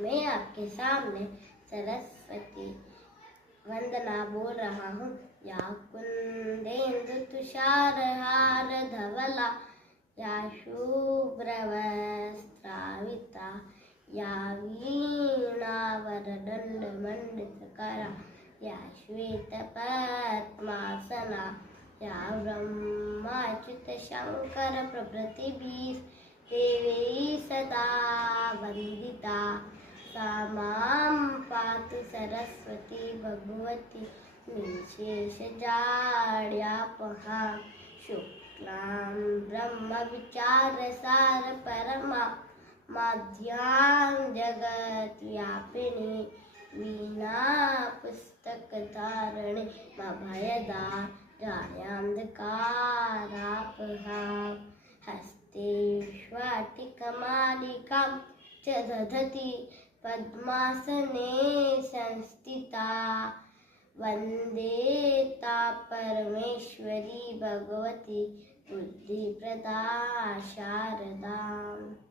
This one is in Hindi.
मैं आपके सामने सरस्वती वंदना बोल रहा हूँ। या कुंदेन्दु तुषारहार धवला, या शुभ्रवस्त्राविता, या वीणावरदंड मंडितकरा, या श्वेतपद्मासना, या ब्रह्माच्युत शंकर प्रभृतिभिः देवी सदा वंदिता। सा मां पातु सरस्वती भगवती निःशेषजाड्यापहा। शुक्लां ब्रह्मविचारसार परमा, माध्यां जगद्व्यापिनी, वीणा पुस्तकधारिणी, अभयदायान्धकारापहा। हस्ते श्वाटिकमालिकां च दधति, पद्मासने संस्थिता। वन्दे तां परमेश्वरी भगवती बुद्धिप्रदा शारदाम्।